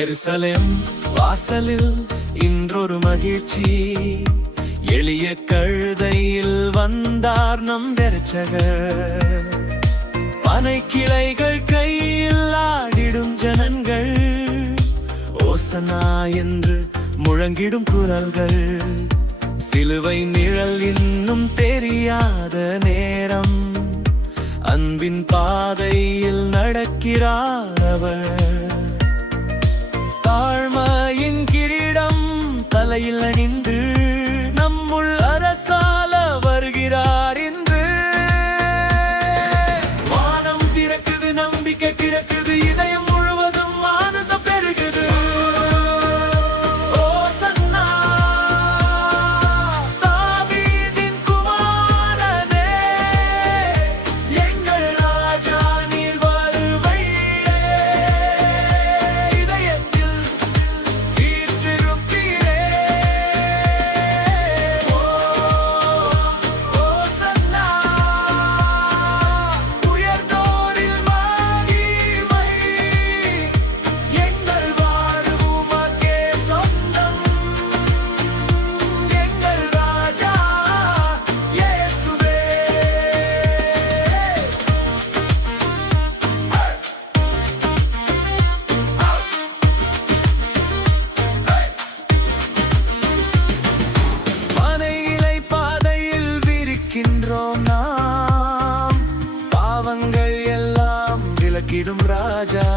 எருசலேம் வாசலில் இன்றொரு மகிழ்ச்சி, எளிய கழுதையில் வந்தார் நம் இரட்சகர். பனை கிளைகள் கையில் ஆடிடும் ஜனங்கள், ஓசனா என்று முழங்கிடும் குரல்கள். சிலுவை நிழல் இன்னும் தெரியாத நேரம், அன்பின் பாதையில் நடக்கிறார் அவர். தாழ்மையின் கிரீடம் தலையில் அணிந்து நம்முள் அரசால வருகிறார் என்று. வானம் திறக்குது, நம்பிக்கை பிறக்குது, இதயம் முழுவதும் ஆனந்தம் பெருகுது. ஓசன்னா தாவீதின் குமாரனே, எங்கள் ராஜா நீர் வருவீரே. இதயத்தில் வீற்றிருப்பீரே. ஓசன்னா உயர்ந்தோரில் மகிமை, எங்கள் வாழ்வு உமக்கே சொந்தம். எங்கள் ராஜா இயேசுவே. பனை இலை பாதையில் விரிக்கின்றோம் நாம், பாவங்கள் எல்லாம் விலக்கிடும் ராஜா.